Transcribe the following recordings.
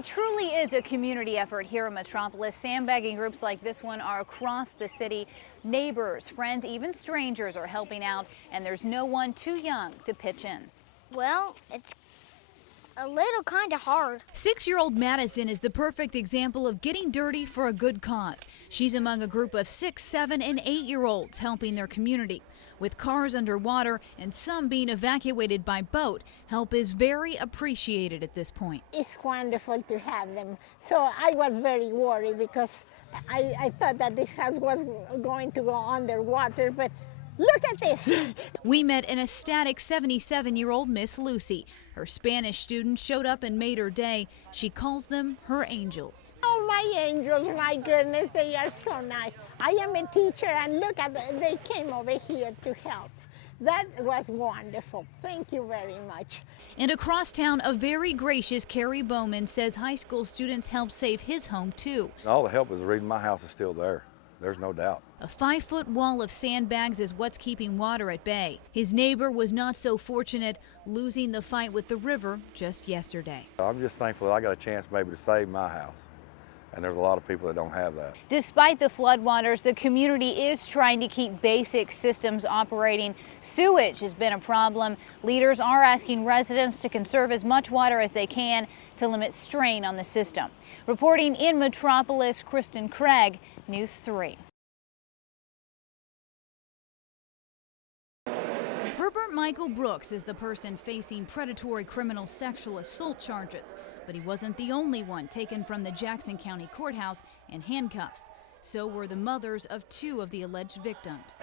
It truly is a community effort here in Metropolis. Sandbagging groups like this one are across the city. Neighbors, friends, even strangers are helping out, and there's no one too young to pitch in. Well, it's a little kind of hard. 6-year-old Madison is the perfect example of getting dirty for a good cause. She's among a group of 6, 7, and 8-year-olds helping their community. With cars underwater and some being evacuated by boat, help is very appreciated at this point. It's wonderful to have them. So I was very worried because I thought that this house was going to go underwater, but look at this. We met an ecstatic 77-year-old Miss Lucy. Her Spanish student showed up and made her day. She calls them her angels. Oh, my angels, my goodness, they are so nice. I am a teacher, and look at they came over here to help. That was wonderful. Thank you very much. And across town, a very gracious Kerry Bowman says high school students helped save his home too. All the help is the reason my house is still there. There's no doubt. A 5-foot wall of sandbags is what's keeping water at bay. His neighbor was not so fortunate, losing the fight with the river just yesterday. I'm just thankful that I got a chance maybe to save my house. And there's a lot of people that don't have that. Despite the floodwaters, the community is trying to keep basic systems operating. Sewage has been a problem. Leaders are asking residents to conserve as much water as they can to limit strain on the system. Reporting in Metropolis, Christen Drew, News 3. Herbert Michael Brooks is the person facing predatory criminal sexual assault charges, but he wasn't the only one taken from the Jackson County Courthouse in handcuffs. So were the mothers of 2 of the alleged victims.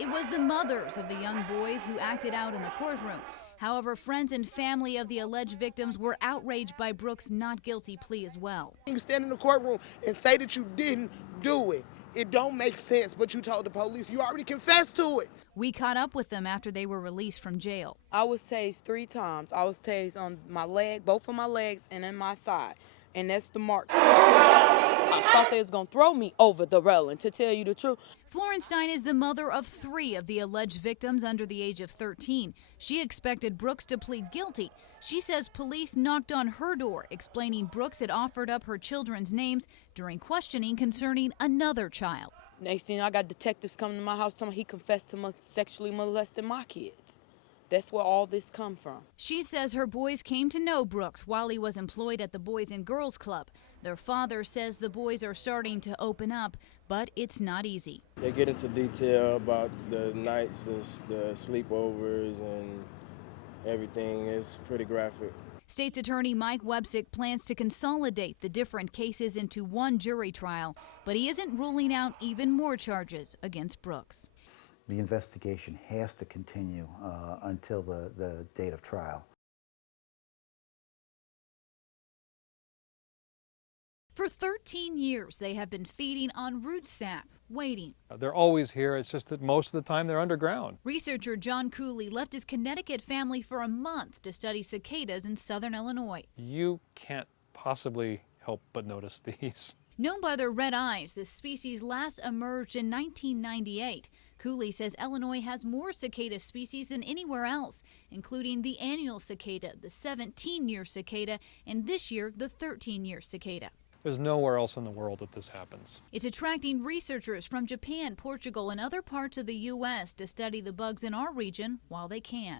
It was the mothers of the young boys who acted out in the courtroom. However, friends and family of the alleged victims were outraged by Brooks' not guilty plea as well. You stand in the courtroom and say that you didn't do it. It don't make sense, but you told the police. You already confessed to it. We caught up with them after they were released from jail. I was tased 3 times. I was tased on my leg, both of my legs, and in my side. And that's the marks. I thought they was going to throw me over the railing, to tell you the truth. Florenstein is the mother of 3 of the alleged victims under the age of 13. She expected Brooks to plead guilty. She says police knocked on her door, explaining Brooks had offered up her children's names during questioning concerning another child. Next thing I got detectives coming to my house telling me he confessed to sexually molesting my kids. That's where all this come from. She says her boys came to know Brooks while he was employed at the Boys and Girls Club. Their father says the boys are starting to open up, but it's not easy. They get into detail about the nights, the sleepovers, and everything. Is pretty graphic. State's Attorney Mike Websick plans to consolidate the different cases into one jury trial, but he isn't ruling out even more charges against Brooks. The investigation has to continue until the date of trial. For 13 years, they have been feeding on root sap, waiting. They're always here. It's just that most of the time they're underground. Researcher John Cooley left his Connecticut family for a month to study cicadas in southern Illinois. You can't possibly help but notice these. Known by their red eyes, this species last emerged in 1998. Cooley says Illinois has more cicada species than anywhere else, including the annual cicada, the 17-year cicada, and this year, the 13-year cicada. There's nowhere else in the world that this happens. It's attracting researchers from Japan, Portugal, and other parts of the U.S. to study the bugs in our region while they can.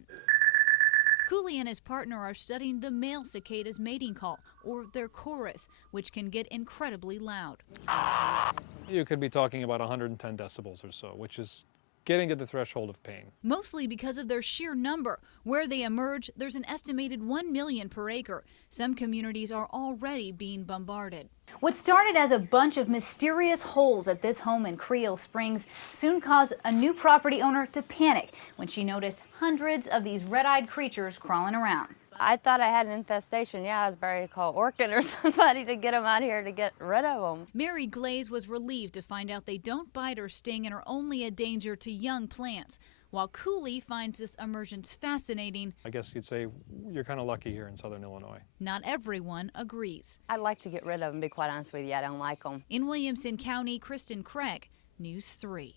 Cooley and his partner are studying the male cicada's mating call, or their chorus, which can get incredibly loud. You could be talking about 110 decibels or so, which is getting to the threshold of pain. Mostly because of their sheer number. Where they emerge, there's an estimated 1 million per acre. Some communities are already being bombarded. What started as a bunch of mysterious holes at this home in Creel Springs soon caused a new property owner to panic when she noticed hundreds of these red-eyed creatures crawling around. I thought I had an infestation. Yeah, I was ready to call Orkin or somebody to get them out here to get rid of them. Mary Glaze was relieved to find out they don't bite or sting and are only a danger to young plants, while Cooley finds this emergence fascinating. I guess you'd say you're kind of lucky here in southern Illinois. Not everyone agrees. I'd like to get rid of them, to be quite honest with you. I don't like them. In Williamson County, Christen Drew, News 3.